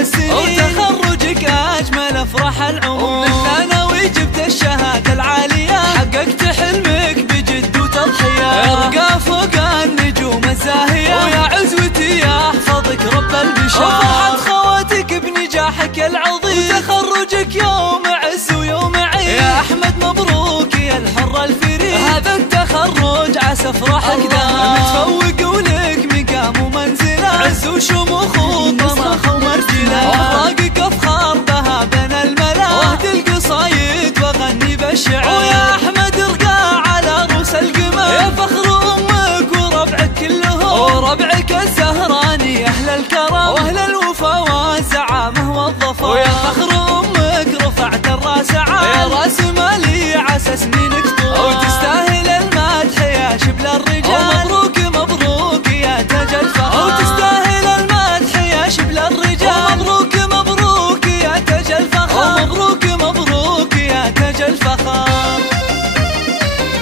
السنين، وتخرجك أجمل أفراح العمر، ومن الثانوي جبت الشهادة العالية، حققت حلمك بجد وتضحية، ارقى فوق النجوم الزاهية، ويا عزوتي يحفظك رب البشر، وفرحة خواتك بنجاحك العظيم، وتخرجك يوم عز ويوم عيد، يا أحمد مبروك يا الحر الفريد، هذا التخرج عسى افراحك دام، متفوق ولك مقام ومنزله، عز وشموخ وطماخ ومرجله، أخلاقك أفخار بها بين الملا، واهدي القصايد واغني بالشعر، ويا أحمد ارقى على روس القمر، يا فخر أمك وربعك كلهم، وربعك الزهراني أهل الكرم، وأهل الوفا والزعامة والظفر، ويا فخر أمك رفعت الراس عال، يا راس مالي عسى سنينك طول، وتستاهل المدح يا شبل الرجال، مبروك مبروك يا تاج الفخر، وتستاهل المدح يا شبل الرجال، مبروك مبروك يا تاج الفخر، مبروك مبروك يا تاج الفخر.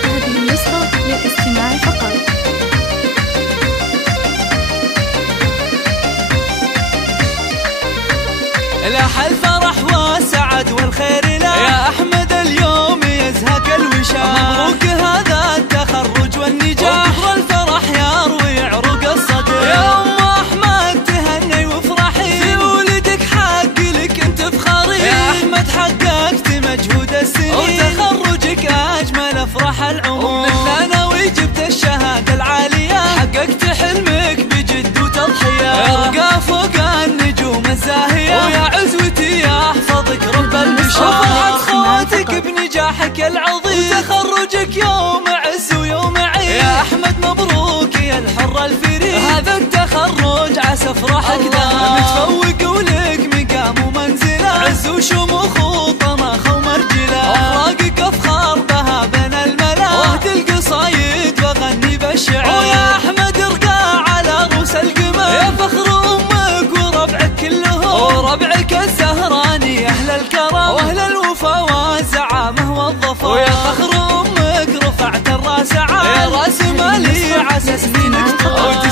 هذه النسخة للاستماع فقط. لاح الفرح والسعد والخير له، يا أحمد اليوم يزهق الوشاح، مبروك هذا التخرج والنجاح، وكبر الفرح يروي عروق الصدر، يا أم أحمد تهني وافرحي، في ولدك حق لك انت فخري، يا أحمد حققت مجهود السنين، وتخرجك أجمل أفراح العمر، ومن الثانوي جبت الشهادة العالية، حققت حلمك بجد وتضحية، ارقى فوق النجوم الزاهية، ويا عزوتي يحفظك رب البشر، وفرحة خواتك بنجاحك العظيم، وتخرجك يوم عز ويوم عيد، يا أحمد مبروك يا الحر الفريد، هذا التخرج عسى افراحك دام، متفوق ولك مقام ومنزله، عز وشموخ وطماخ ومرجله، أخلاقك أفخار بها بين الملا، واهدي القصايد واغني بالشعر، ويا أحمد ارقى على روس القمر، يا فخر أمك وربعك كلهم، وربعك الزهراني أهل الكرم، وأهل الوفا والزعامة والظفر، ويا فخر أمك رفعت الراس عال، يا راس مالي عسى سنينك طول.